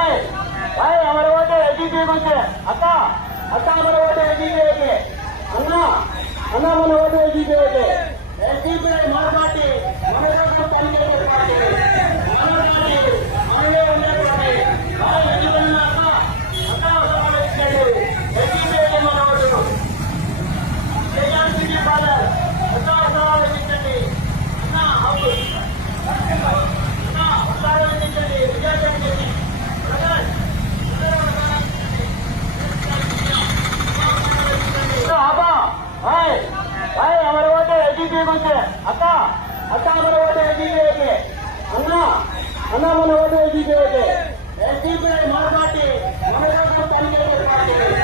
हमारे vote AGP बंदे अक्का अक्का हमारे वोट एजीपी के अन्ना अन्ना हमारे वोट एजीपी के एजीपी मारपाटी हमारे को पानी के पाटी मारपाटी हमें उन्हें पाटी भाई एजीपी ना अक्का अक्का हमारे के एजीपी के हमारे वोट एजीपी पालर अक्का हमारे के अन्ना अब अन्ना हमारे के विजय करके हमारे वोट एजीपी बंदे अक्का अक्का हमारे वोट एजीपी के अन्ना अन्ना हमारे वोट एजीपी के एजीपी मारपाटी हमारे को पानी के पाटी